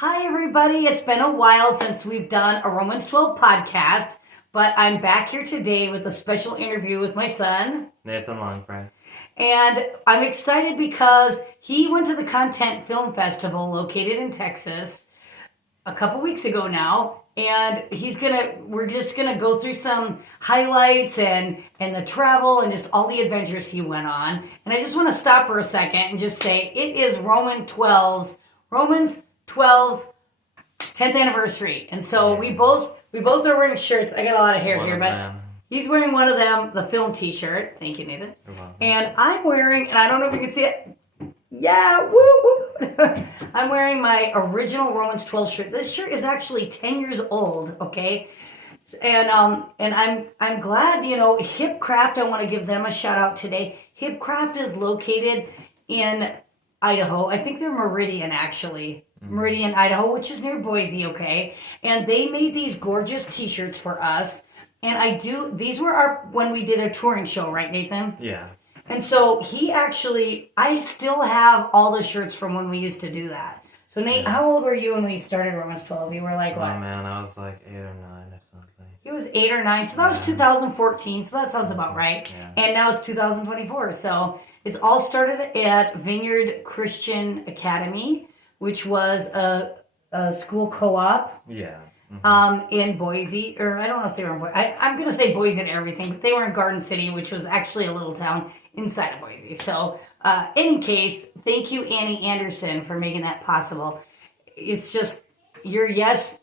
Hi, everybody. It's been a while since we've done a Romans 12 podcast, but I'm back here today with a special interview with my son. Nathan Longpré. And I'm excited because he went to the Content Film Festival located in Texas a couple weeks ago now. And we're just gonna go through some highlights and the travel and just all the adventures he went on. And I just want to stop for a second and just say it is Romans 12's 10th anniversary. And so we both are wearing shirts. I got a lot of hair here, but he's wearing one of them, the film t-shirt. Thank you, Nathan. And I'm wearing, and I don't know if you can see it. Yeah, woo woo. I'm wearing my original Romans 12 shirt. This shirt is actually 10 years old, okay? And I'm glad, Hipcraft, I want to give them a shout out today. Hipcraft is located in Idaho. I think they're Meridian, actually. Meridian, Idaho, which is near Boise, okay? And they made these gorgeous t-shirts for us. And these were when we did a touring show, right, Nathan? Yeah. And so I still have all the shirts from when we used to do that. So Nate, How old were you when we started Romans 12? You were like what? Oh man, I was like 8 or 9 or something. He was 8 or 9, so that was 2014, so that sounds about right. Yeah. And now it's 2024, so it's all started at Vineyard Christian Academy, which was a school co-op. Yeah. In Boise, or I don't know if they were in Boise. I'm going to say Boise and everything, but they were in Garden City, which was actually a little town inside of Boise. So, any case, thank you, Annie Anderson, for making that possible. It's just, your yes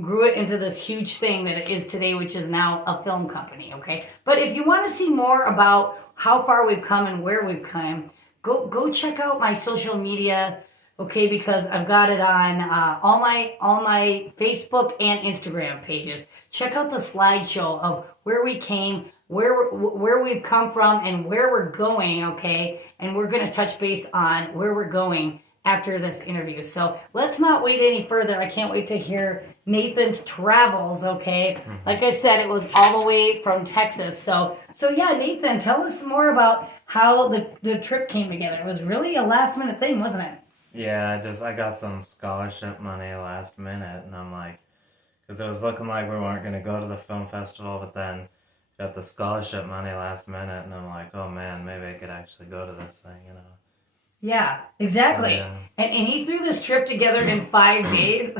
grew it into this huge thing that it is today, which is now a film company, okay? But if you want to see more about how far we've come and where we've come, go check out my social media. Okay, because I've got it on all my Facebook and Instagram pages. Check out the slideshow of where we came, where we've come from, and where we're going. Okay, and we're gonna touch base on where we're going after this interview. So let's not wait any further. I can't wait to hear Nathan's travels. Okay, like I said, it was all the way from Texas. So yeah, Nathan, tell us more about how the trip came together. It was really a last minute thing, wasn't it? Yeah, I got some scholarship money last minute, and I'm like, because it was looking like we weren't going to go to the film festival, but then got the scholarship money last minute, and I'm like, oh man, maybe I could actually go to this thing, Yeah, exactly. So, yeah. And he threw this trip together in 5 days.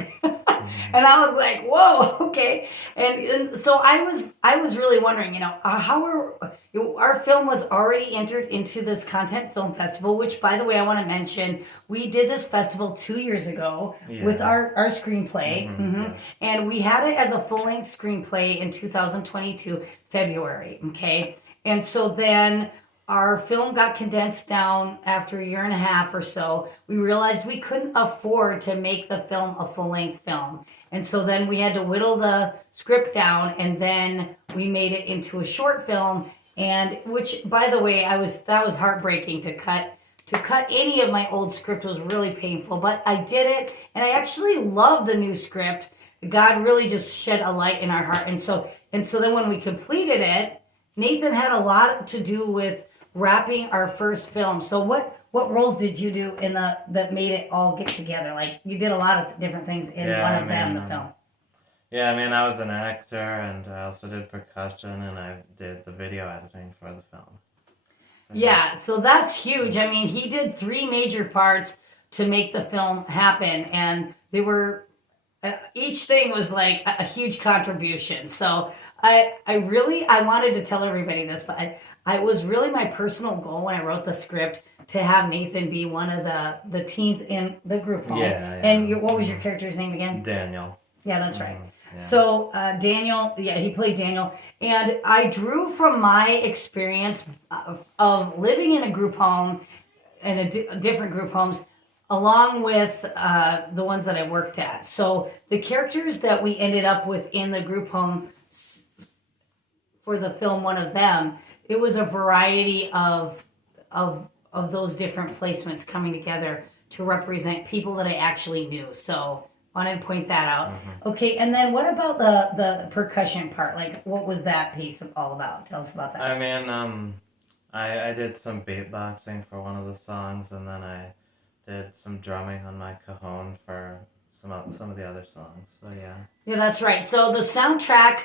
And I was like, whoa, okay. And so I was really wondering, our film was already entered into this Content Film Festival, which, by the way, I want to mention, we did this festival 2 years ago with our screenplay. And we had it as a full-length screenplay in 2022, February, okay? And so then our film got condensed down after a year and a half or so. We realized we couldn't afford to make the film a full-length film. And so then we had to whittle the script down, and then we made it into a short film, and which, by the way, that was heartbreaking to cut any of my old script was really painful, but I did it, and I actually loved the new script. God really just shed a light in our heart. And so then when we completed it, Nathan had a lot to do with wrapping our first film. So what roles did you do that made it all get together? Like, you did a lot of different things in the film. Yeah, I was an actor, and I also did percussion, and I did the video editing for the film. Yeah, so that's huge. He did 3 major parts to make the film happen, and they were each thing was like a huge contribution. So I wanted to tell everybody this, but it was really my personal goal when I wrote the script to have Nathan be one of the teens in the group home. Yeah. And what was your character's name again? Daniel. Yeah, that's right. Yeah. So Daniel, he played Daniel. And I drew from my experience of living in a group home and different group homes, along with the ones that I worked at. So the characters that we ended up with in the group home for the film, one of them, it was a variety of those different placements coming together to represent people that I actually knew. So wanted to point that out. Okay, and then what about the percussion part? Like, what was that piece all about? Tell us about that. I did some beatboxing for one of the songs, and then I did some drumming on my cajon for some of the other songs. So yeah. Yeah, that's right. So the soundtrack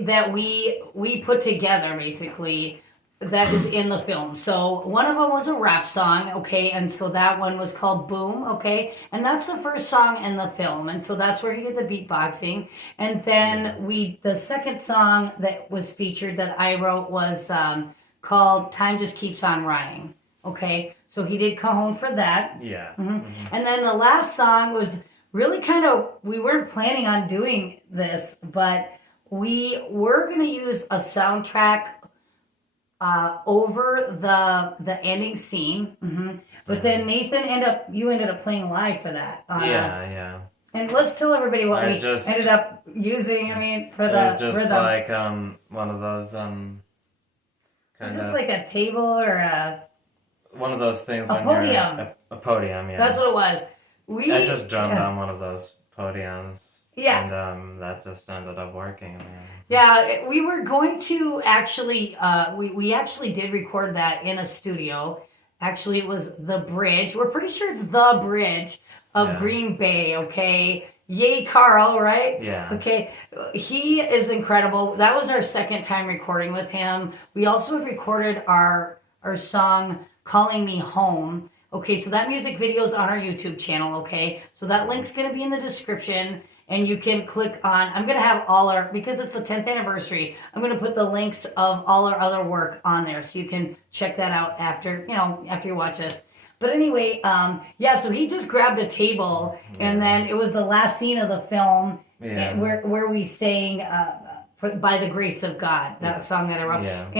that we put together basically that is in the film. So one of them was a rap song, okay, and so that one was called Boom, okay, and that's the first song in the film, and so that's where he did the beatboxing. And then the second song that was featured that I wrote was called Time Just Keeps on Running, okay, so he did Cajon for that. Yeah. And then the last song was really kind of, we weren't planning on doing this, but we were going to use a soundtrack over the ending scene. But then Nathan you ended up playing live for that. Yeah. And let's tell everybody what we ended up using. I mean, for the It was just rhythm. like one of those It's just like a table or one of those things. A podium. A podium, yeah. That's what it was. I just drummed on one of those podiums. Yeah. And that just ended up working. Yeah, we were going to actually, we actually did record that in a studio. Actually, it was the bridge. We're pretty sure it's the bridge of Green Bay, okay? Yay, Carl, right? Yeah. Okay, he is incredible. That was our second time recording with him. We also recorded our song, Calling Me Home. Okay, so that music video is on our YouTube channel, okay? So that link's going to be in the description. And you can click on, I'm going to have because it's the 10th anniversary, I'm going to put the links of all our other work on there. So you can check that out after you watch this. But anyway, so he just grabbed a table and then it was the last scene of the film where we sang By the Grace of God, that song that I wrote. Yeah.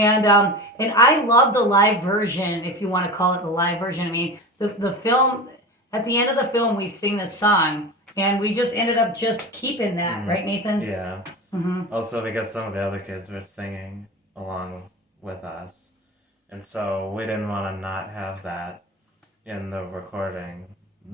And I love the live version, if you want to call it the live version. I mean, the film, at the end of the film, we sing this song. And we just ended up just keeping that, right, Nathan? Yeah. Also, because some of the other kids were singing along with us. And so we didn't want to not have that in the recording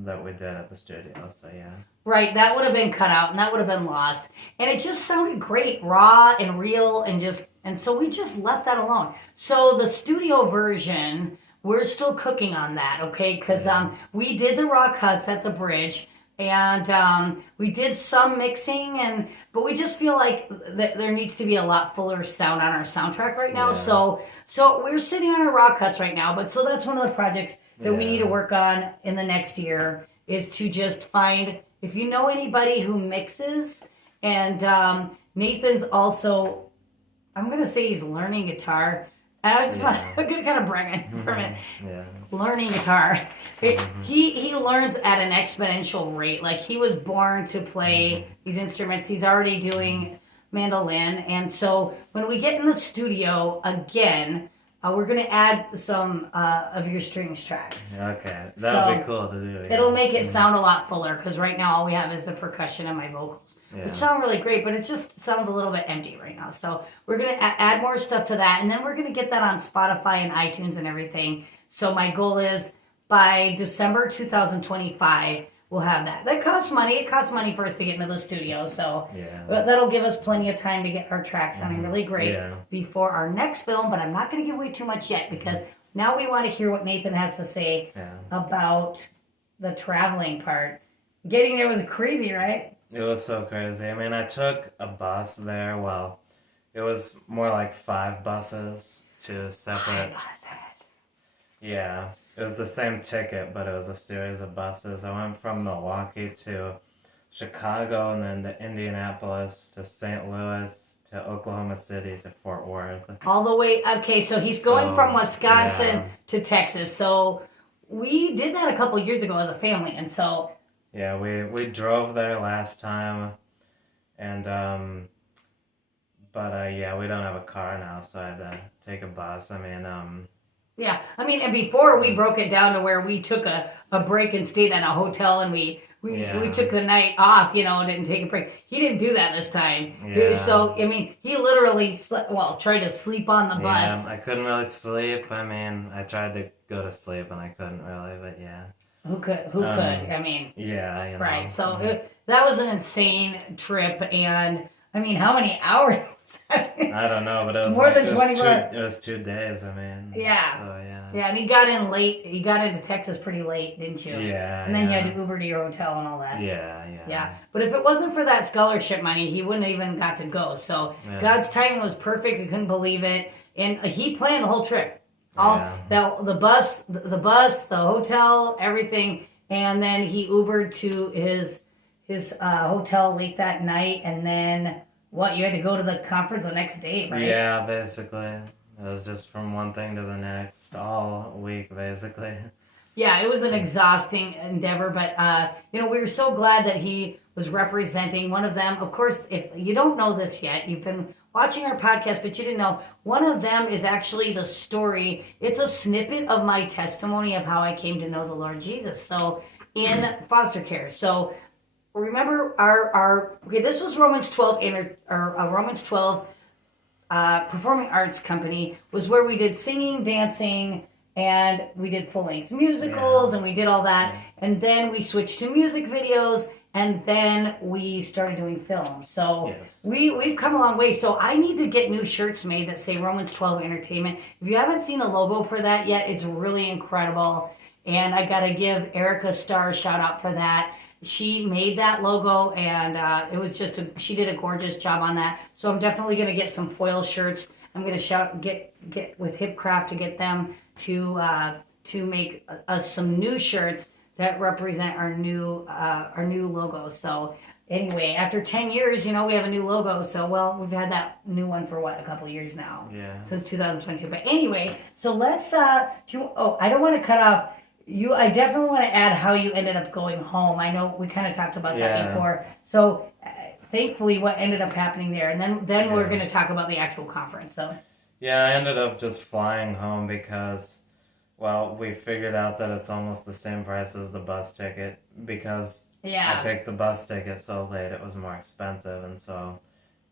that we did at the studio. So, yeah. Right, that would have been cut out and that would have been lost. And it just sounded great, raw and real, and so we just left that alone. So the studio version, we're still cooking on that, okay? Because we did the raw cuts at the bridge. And we did some mixing, but we just feel like there needs to be a lot fuller sound on our soundtrack right now. Yeah. So we're sitting on our raw cuts right now. But so that's one of the projects that we need to work on in the next year is to just find, if you know anybody who mixes, and Nathan's also, I'm going to say he's learning guitar. And I was just I'm going to kind of brag on for a minute. Yeah. Learning guitar. He learns at an exponential rate. Like, he was born to play these instruments. He's already doing mandolin. And so when we get in the studio again, we're going to add some of your strings tracks. Okay. That would be cool to do. Yeah. It'll make it sound a lot fuller because right now all we have is the percussion and my vocals. Which sound really great, but it just sounds a little bit empty right now. So we're going to add more stuff to that, and then we're going to get that on Spotify and iTunes and everything. So my goal is by December 2025, we'll have that. That costs money. It costs money for us to get into the studio. So that'll give us plenty of time to get our tracks sounding really great before our next film. But I'm not going to give away too much yet because now we want to hear what Nathan has to say about the traveling part. Getting there was crazy, right? It was so crazy. I mean, I took a bus there. Well, it was more like 5 buses to separate. 5 buses. Yeah. It was the same ticket, but it was a series of buses. I went from Milwaukee to Chicago and then to Indianapolis to St. Louis to Oklahoma City to Fort Worth. All the way. Okay, so he's going from Wisconsin to Texas. So we did that a couple years ago as a family, and so... Yeah, we drove there last time, and we don't have a car now, so I had to take a bus. I mean, and before we broke it down to where we took a break and stayed at a hotel, and we took the night off, didn't take a break. He didn't do that this time. Yeah. So I mean, he literally tried to sleep on the bus. I couldn't really sleep. I mean, I tried to go to sleep and I couldn't really, but yeah. Who could? I mean... Yeah, Right, so that was an insane trip, and, I mean, how many hours I don't know, but it was More like, than it was 24. it was 2 days. I mean, Yeah. So yeah. Yeah, and he got in late. You got into Texas pretty late, didn't you? Yeah. And then you yeah. had to Uber to your hotel and all that. Yeah. Yeah, but if it wasn't for that scholarship money, he wouldn't have even got to go. So Yeah. God's timing was perfect. We couldn't believe it, and he planned the whole trip, the bus, the hotel, everything, and then he Ubered to his hotel late that night, and then what? You had to go to the conference the next day, right? Yeah, basically, it was just from one thing to the next all week, basically. Yeah, it was an exhausting endeavor, but we were so glad that he was representing one of them. Of course, if you don't know this yet, you've been watching our podcast, but you didn't know, one of them is actually the story. It's a snippet of my testimony of how I came to know the Lord Jesus. So in foster care. So remember this was Romans 12 Romans 12 Performing Arts Company was where we did singing, dancing, and we did full-length musicals, and we did all that. And then we switched to music videos, and then we started doing film. So we've come a long way. So I need to get new shirts made that say Romans 12 Entertainment. If you haven't seen the logo for that yet, it's really incredible. And I got to give Erica Starr a shout out for that. She made that logo, and it was she did a gorgeous job on that. So I'm definitely going to get some foil shirts. I'm going to get with Hipcraft to get them to make us some new shirts that represent our new logo. So anyway, after 10 years, we have a new logo. So we've had that new one for a couple of years now. Yeah. Since 2022. But anyway, so let's I don't want to cut off you. I definitely want to add how you ended up going home. I know we kind of talked about that before. So thankfully what ended up happening there, and then we're going to talk about the actual conference. So yeah, I ended up just flying home because, well, we figured out that it's almost the same price as the bus ticket because I picked the bus ticket so late, it was more expensive, and so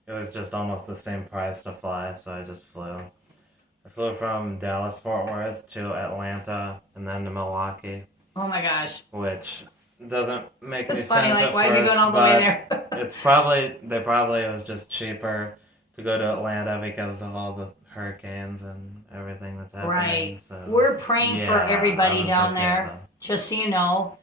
it was just almost the same price to fly, so I just flew. I flew from Dallas-Fort Worth to Atlanta and then to Milwaukee. Oh my gosh. Which doesn't make it's any funny, sense like, at why first, is he going all the way there? it was just cheaper to go to Atlanta because of all the hurricanes and everything that's happening. Right. So, we're praying for everybody down there. Just so you know,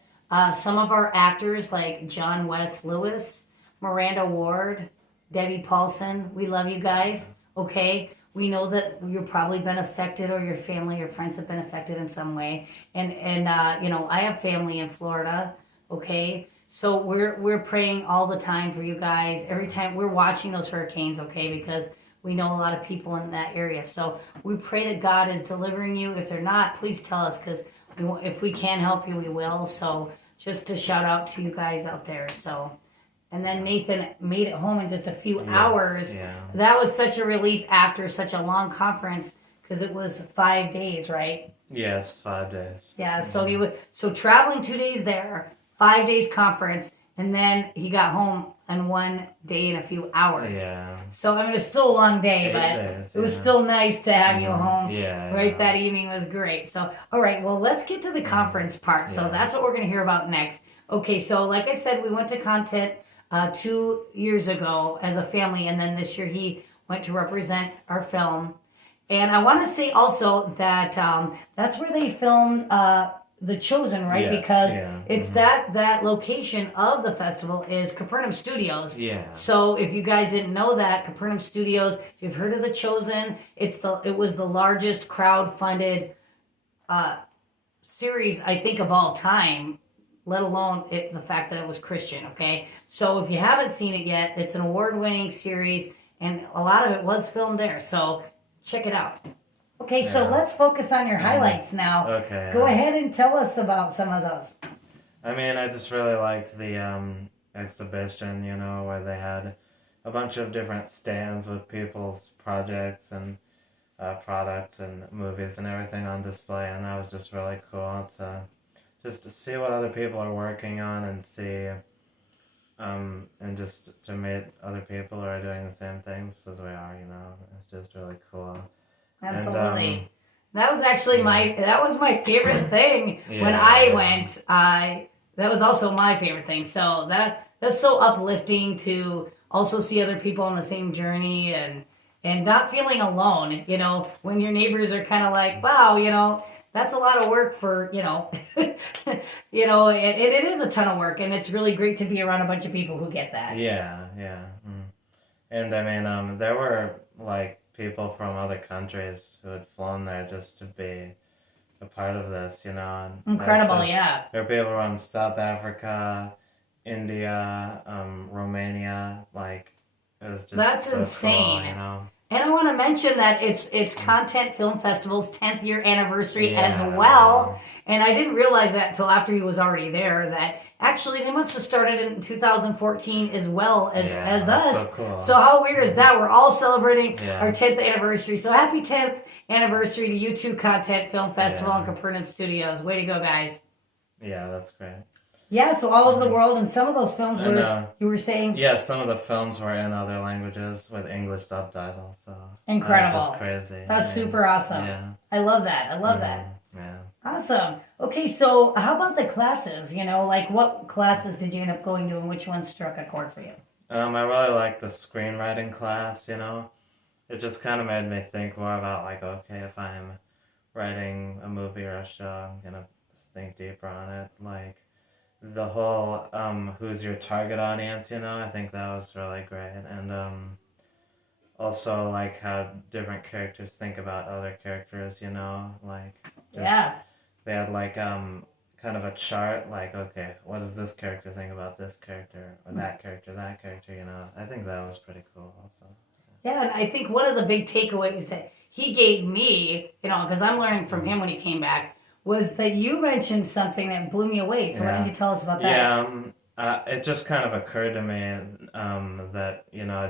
some of our actors like John West Lewis, Miranda Ward, Debbie Paulson, we love you guys. Okay. We know that you've probably been affected, or your family or friends have been affected in some way. And I have family in Florida. Okay. So we're praying all the time for you guys. Every time we're watching those hurricanes, okay, because we know a lot of people in that area. So we pray that God is delivering you. If they're not, please tell us, because if we can help you, we will. So just to shout out to you guys out there. So, and then Nathan made it home in just a few hours. Yeah. That was such a relief after such a long conference, because it was 5 days, right? Yes, 5 days. Yeah. So traveling 2 days there, 5 days conference, and then he got home in 1 day and a few hours. Yeah. So it was still a long day, 8 days, it was still nice to have you home. Yeah. Right, that evening was great. So, all right, well, let's get to the conference part. So that's what we're going to hear about next. Okay, so like I said, we went to Content 2 years ago as a family, and then this year he went to represent our film. And I want to say also that that's where they filmed The Chosen, right? Yes, because it's that location of the festival is Capernaum Studios. Yeah. So if you guys didn't know that, Capernaum Studios, if you've heard of The Chosen, it was the largest crowd-funded series, I think, of all time, let alone the fact that it was Christian, okay? So if you haven't seen it yet, it's an award-winning series, and a lot of it was filmed there, so check it out. Okay, so let's focus on your highlights now. Okay. Go ahead and tell us about some of those. I mean, I just really liked the exhibition, where they had a bunch of different stands with people's projects and products and movies and everything on display, and that was just really cool to see what other people are working on and see, and just to meet other people who are doing the same things as we are, it's just really cool. Absolutely. And, that was actually that was my favorite thing when I went. That was also my favorite thing. So that's so uplifting to also see other people on the same journey and not feeling alone, when your neighbors are kind of like, wow, that's a lot of work for, it is a ton of work, and it's really great to be around a bunch of people who get that. Yeah, yeah. And I mean, there were like people from other countries who had flown there just to be a part of this, And Incredible, yeah. There were people from South Africa, India, Romania, like it was just That's so insane. cool, And I want to mention that it's Content Film Festival's 10th year anniversary as well. And I didn't realize that until after he was already there, that actually they must have started in 2014 as well as us. So cool. So how weird is that? We're all celebrating Yeah. our 10th anniversary. So happy 10th anniversary to you two, Content Film Festival and Capernaum Studios. Way to go, guys. Yeah, that's great. Yeah, so all over the world, and some of those films were, you were saying? Yeah, some of the films were in other languages with English subtitles, so incredible. That's just crazy. That's super awesome. Yeah. I love that. I love that. Yeah. Awesome. Okay, so how about the classes? Like what classes did you end up going to, and which ones struck a chord for you? I really liked the screenwriting class, It just kind of made me think more about, like, okay, if I'm writing a movie or a show, I'm going to think deeper on it. Like, the whole who's your target audience, I think that was really great. And also, like, how different characters think about other characters, like, they had, like, kind of a chart, like, okay, what does this character think about this character, or that character, I think that was pretty cool also. Yeah, and I think one of the big takeaways that he gave me, because I'm learning from him when he came back, was that you mentioned something that blew me away. So why don't you tell us about that? Yeah, it just kind of occurred to me that,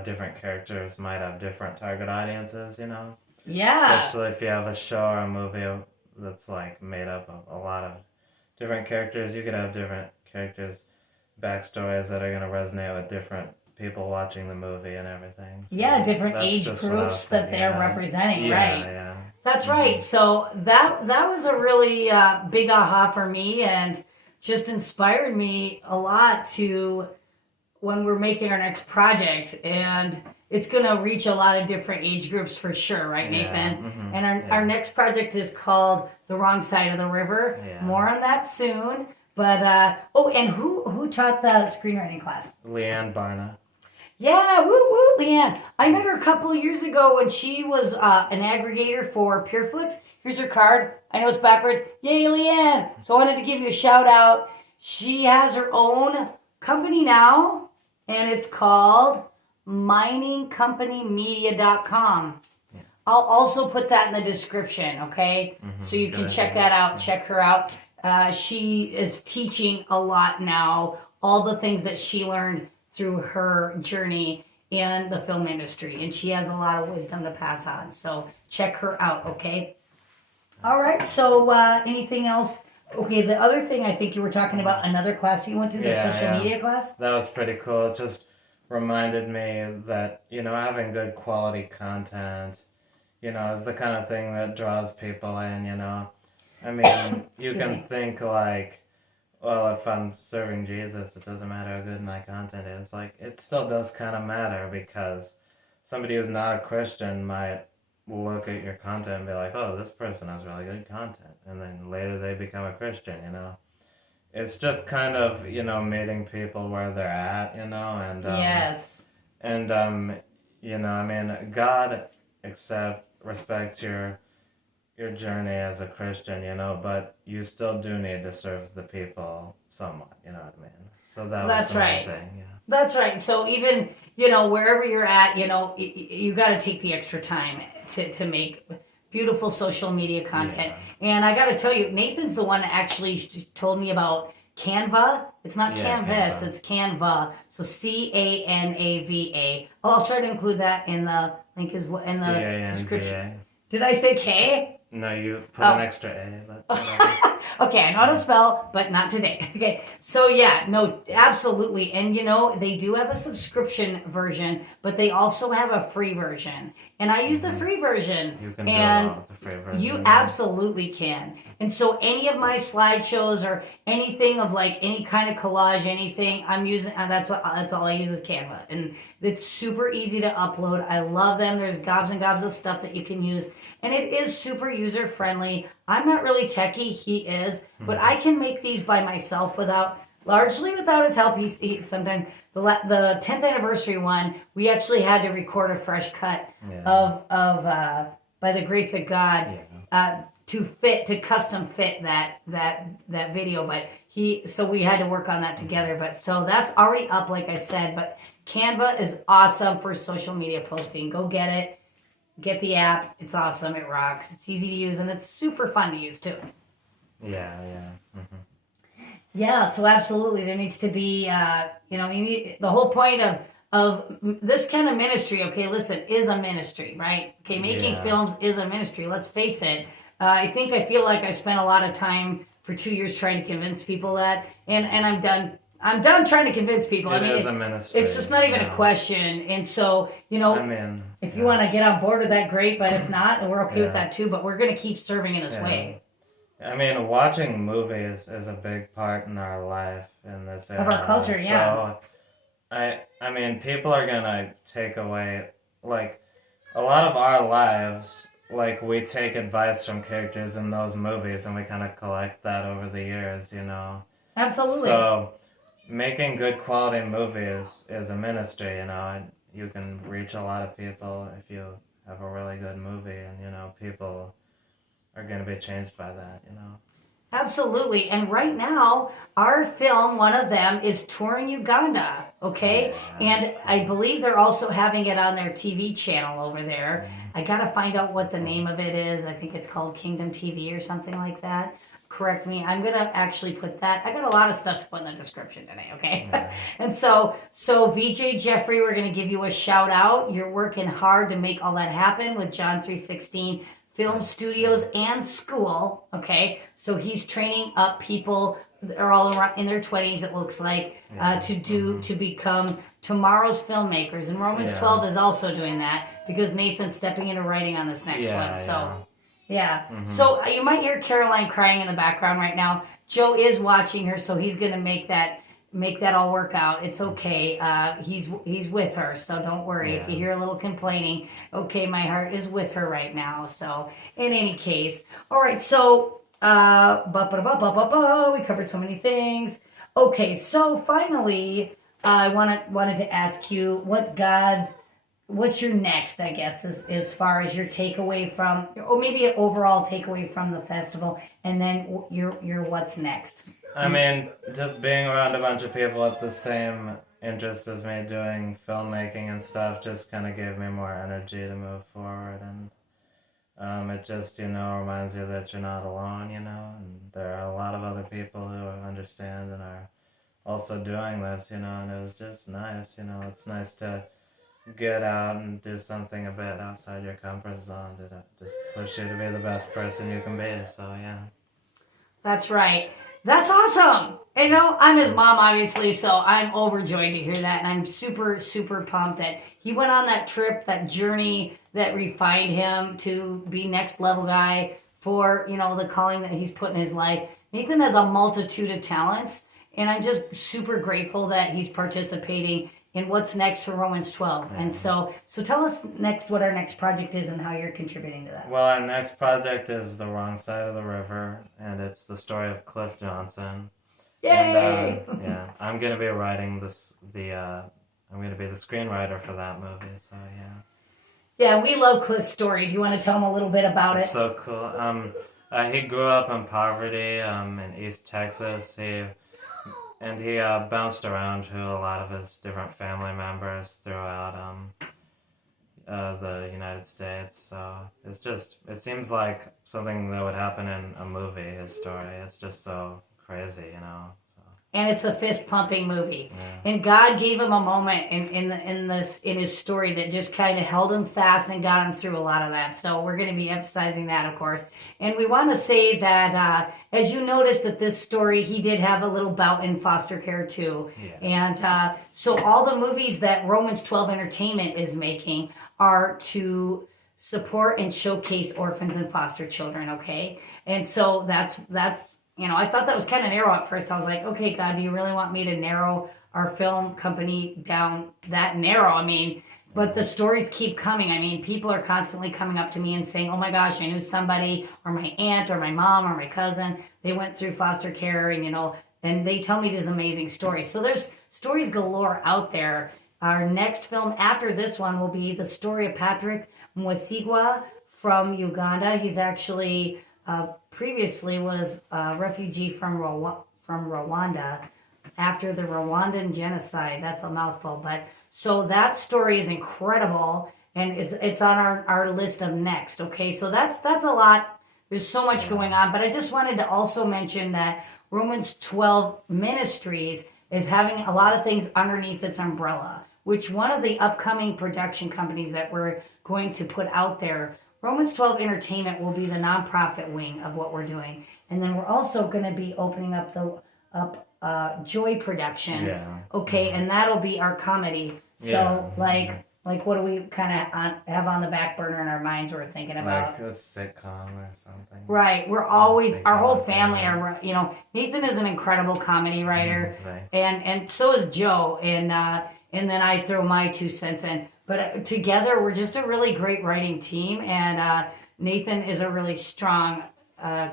different characters might have different target audiences, Yeah. Especially if you have a show or a movie that's, like, made up of a lot of different characters. You could have different characters' backstories that are going to resonate with different people watching the movie and everything. So yeah, different age groups that they're representing, right? Yeah. That's right. So that was a really big aha for me, and just inspired me a lot to when we're making our next project. And it's going to reach a lot of different age groups for sure, right, Nathan? Mm-hmm. And our next project is called The Wrong Side of the River. Yeah. More on that soon. But, and who taught the screenwriting class? Leanne Barna. Yeah, woo, Leanne. I met her a couple of years ago when she was an aggregator for PureFlix. Here's her card. I know it's backwards. Yay, Leanne. So I wanted to give you a shout out. She has her own company now, and it's called miningcompanymedia.com. Yeah. I'll also put that in the description, okay? Mm-hmm. So you can check that out, check her out. She is teaching a lot now, all the things that she learned through her journey in the film industry, and she has a lot of wisdom to pass on. So check her out, okay? All right, so anything else? Okay, the other thing I think you were talking about, another class you went to, the social media class? That was pretty cool. It just reminded me that, having good quality content, is the kind of thing that draws people in, I mean, you can think like, well, if I'm serving Jesus, it doesn't matter how good my content is. Like, it still does kind of matter, because somebody who's not a Christian might look at your content and be like, oh, this person has really good content. And then later they become a Christian, It's just kind of, meeting people where they're at, and... yes. And, I mean, God respects your journey as a Christian, but you still do need to serve the people somewhat, you know what I mean? So that's the main thing, yeah. That's right. So even, wherever you're at, you got to take the extra time to make beautiful social media content. Yeah. And I got to tell you, Nathan's the one that actually told me about Canva. It's not Canvas, Canva. It's Canva. So Canava. I'll try to include that in the link in the description. Did I say K? No, you put an extra A. But Okay, I know how to spell, but not today. Okay, so yeah, no, absolutely. And they do have a subscription version, but they also have a free version. And I use the free version. You can do a And lot with the free version. you yeah. absolutely can. And so any of my slideshows or anything of like any kind of collage, anything I'm using, that's all I use is Canva. And it's super easy to upload. I love them. There's gobs and gobs of stuff that you can use. And it is super user friendly. I'm not really techie, he is, but I can make these by myself largely without his help. He sometimes the 10th anniversary one, we actually had to record a fresh cut of by the grace of God to custom fit that video, but so we had to work on that together. But so that's already up, like I said. But Canva is awesome for social media posting. Go get it. Get the app. It's awesome. It rocks. It's easy to use, and it's super fun to use too. Yeah. Yeah, so absolutely, there needs to be, the whole point of this kind of ministry. Okay, listen, is a ministry, right? Okay, making films is a ministry. Let's face it. I feel like I spent a lot of time for 2 years trying to convince people that, and I'm done. I'm done trying to convince people. It is a ministry. It's just not even a question. And so, if you want to get on board with that, great. But if not, we're okay with that too. But we're going to keep serving in this way. I mean, watching movies is a big part in our life in this area. Of our culture, yeah. So, I mean, people are going to take away, like, a lot of our lives, like, we take advice from characters in those movies and we kind of collect that over the years, Absolutely. So, making good quality movies is a ministry, and you can reach a lot of people if you have a really good movie, and people are going to be changed by that. Absolutely. And right now, our film, one of them, is touring Uganda. Okay, and I believe they're also having it on their TV channel over there. I gotta find out what the name of it is. I think it's called Kingdom TV or something like that. Correct me. I'm gonna actually put that. I got a lot of stuff to put in the description today. Okay, and so VJ Jeffrey, we're gonna give you a shout out. You're working hard to make all that happen with John 3:16 Film Studios and School. Okay, so he's training up people that are all around in their 20s. It looks like to become tomorrow's filmmakers. And Romans 12 is also doing that because Nathan's stepping into writing on this next one. So. Yeah. So you might hear Caroline crying in the background right now. Joe is watching her, so he's gonna make that all work out. It's okay. He's with her, so don't worry if you hear a little complaining. Okay, my heart is with her right now. So in any case, all right. So we covered so many things. Okay, so finally, I wanted to ask you what's your next, I guess, as far as your takeaway from, or maybe an overall takeaway from the festival, and then your what's next? I mean, just being around a bunch of people with the same interests as me doing filmmaking and stuff just kind of gave me more energy to move forward, and it just, reminds you that you're not alone, and there are a lot of other people who understand and are also doing this, and it was just nice, it's nice to get out and do something a bit outside your comfort zone to just push you to be the best person you can be. So yeah. That's right. That's awesome. I'm his mom, obviously, so I'm overjoyed to hear that, and I'm super, super pumped that he went on that trip, that journey that refined him to be next level guy for, the calling that he's put in his life. Nathan has a multitude of talents, and I'm just super grateful that he's participating in what's next for Romans 12. And so tell us next what our next project is and how you're contributing to that. Well, our next project is The Wrong Side of the River, and it's the story of Cliff Johnson. Yay! And I'm going to be writing I'm going to be the screenwriter for that movie, so yeah. Yeah, we love Cliff's story. Do you want to tell him a little bit about It's so cool. He grew up in poverty in East Texas. He bounced around to a lot of his different family members throughout the United States. So it seems like something that would happen in a movie, his story. It's just so crazy, So. and it's a fist pumping movie. Yeah. And God gave him a moment in his story that just kind of held him fast and got him through a lot of that. So we're going to be emphasizing that, of course. And we want to say that as you noticed that this story, he did have a little bout in foster care too. Yeah. And so all the movies that Romans 12 Entertainment is making are to support and showcase orphans and foster children, okay? And so that's I thought that was kind of narrow at first. I was like, okay, God, do you really want me to narrow our film company down that narrow? I mean, but the stories keep coming. I mean, people are constantly coming up to me and saying, oh my gosh, I knew somebody, or my aunt, or my mom, or my cousin, they went through foster care, and they tell me these amazing stories. So there's stories galore out there. Our next film after this one will be the story of Patrick Mwesigwa from Uganda. He's actually previously was a refugee from Rwanda after the Rwandan genocide. That's a mouthful, but so that story is incredible, and it's on our list of next. Okay, so that's a lot. There's so much going on, but I just wanted to also mention that Romans 12 Ministries is having a lot of things underneath its umbrella, which one of the upcoming production companies that we're going to put out there, Romans 12 Entertainment, will be the nonprofit wing of what we're doing. And then we're also going to be opening up Joy Productions. Yeah. Okay, and that'll be our comedy. So Yeah. like what do we kind of have on the back burner in our minds we're thinking about? Like a sitcom or something. Right. We're always, our whole family are, Nathan is an incredible comedy writer, Thanks. and so is Joe, and then I throw my 2 cents in. But together, we're just a really great writing team, and Nathan is a really strong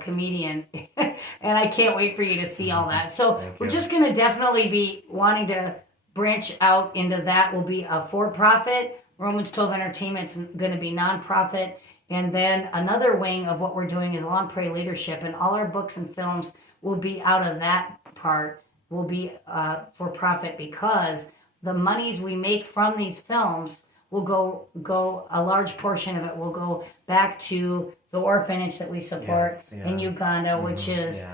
comedian, and I can't wait for you to see all that. So we're just going to definitely be wanting to branch out into that. Will be a for-profit. Romans 12 Entertainment's going to be nonprofit. And then another wing of what we're doing is Longpré Leadership, and all our books and films will be out of that part, will be for profit, because the monies we make from these films will go a large portion of it will go back to the orphanage that we support in Uganda, which is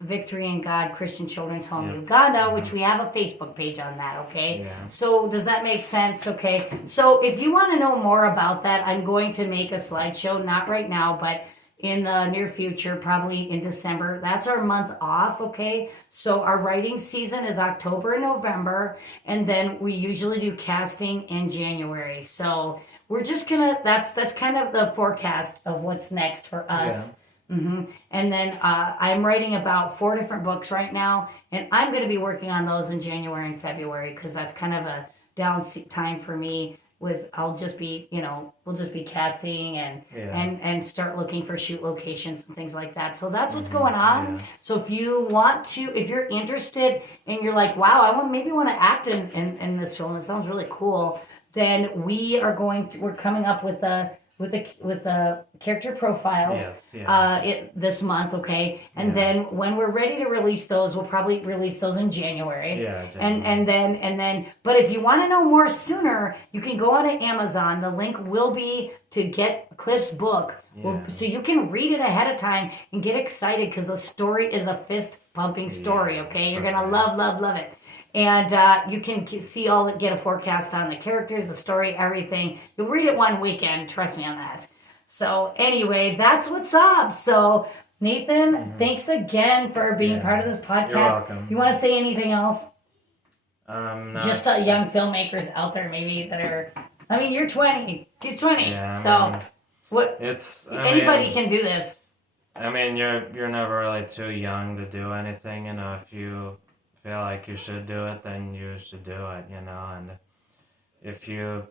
Victory in God Christian Children's Home Uganda, which we have a Facebook page on that, okay? Yeah. So does that make sense? Okay. So if you want to know more about that, I'm going to make a slideshow, not right now, but in the near future, probably in December. That's our month off, okay? So our writing season is October and November, and then we usually do casting in January. So we're just gonna, that's kind of the forecast of what's next for us. Yeah. And then I'm writing about 4 different books right now, and I'm going to be working on those in January and February, because that's kind of a down time for me. I'll just be, we'll just be casting and start looking for shoot locations and things like that. So that's what's going on. Yeah. So if you're interested and you're like, wow, I maybe want to act in this film, it sounds really cool, then we're coming up with the character profiles this month, okay? And then when we're ready to release those, we'll probably release those in January. Yeah, January. And then but if you want to know more sooner, you can go on to Amazon. The link will be to get Cliff's book. Yeah. So you can read it ahead of time and get excited, because the story is a fist-pumping story, okay? You're going to love it. And you can get a forecast on the characters, the story, everything. You'll read it one weekend, trust me on that. So anyway, that's what's up. So Nathan, thanks again for being part of this podcast. You're welcome. Do you want to say anything else? No, just young filmmakers out there maybe that are, you're 20. He's 20. Yeah, so anybody can do this. You're never really too young to do anything, if you feel like you should do it, then you should do it, and if you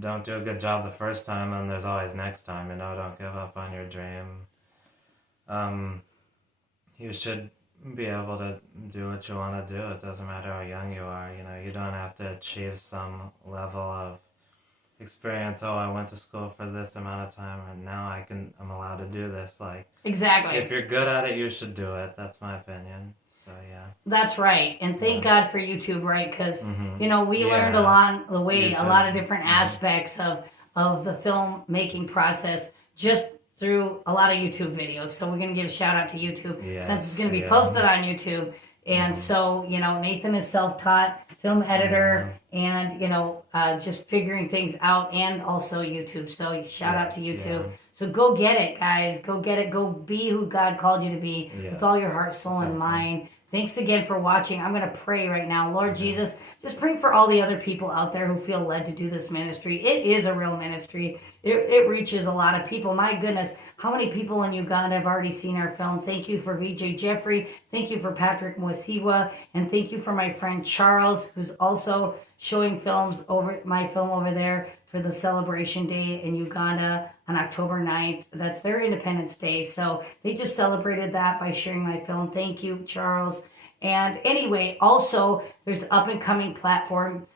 don't do a good job the first time, then there's always next time, don't give up on your dream. You should be able to do what you want to do. It doesn't matter how young you are, you don't have to achieve some level of experience. I went to school for this amount of time and now I'm allowed to do this. Exactly. If you're good at it, you should do it. That's my opinion. So yeah. That's right. And thank God for YouTube, right? Because we learned along the way a lot of different aspects of the filmmaking process just through a lot of YouTube videos. So we're going to give a shout out to YouTube since it's going to be Yes, posted on YouTube. And so, Nathan is self-taught film editor and, just figuring things out, and also YouTube. So shout out to YouTube. Yeah. So go get it, guys. Go get it. Go be who God called you to be with all your heart, soul, and mind. Thanks again for watching. I'm going to pray right now. Lord Jesus, just pray for all the other people out there who feel led to do this ministry. It is a real ministry. It reaches a lot of people. My goodness, how many people in Uganda have already seen our film? Thank you for VJ Jeffrey. Thank you for Patrick Mwasiwa. And thank you for my friend Charles, who's also showing my film over there for the Celebration Day in Uganda on October 9th. That's their Independence Day. So they just celebrated that by sharing my film. Thank you, Charles. And anyway, also there's up and coming platform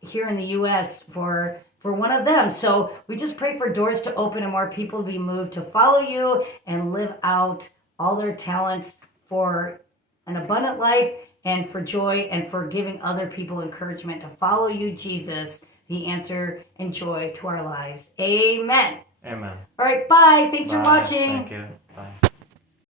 here in the U.S. for one of them. So we just pray for doors to open and more people to be moved to follow you and live out all their talents for an abundant life and for joy and for giving other people encouragement to follow you, Jesus, the answer and joy to our lives. Amen. Amen. All right, bye. Thanks for watching. Thank you. Bye.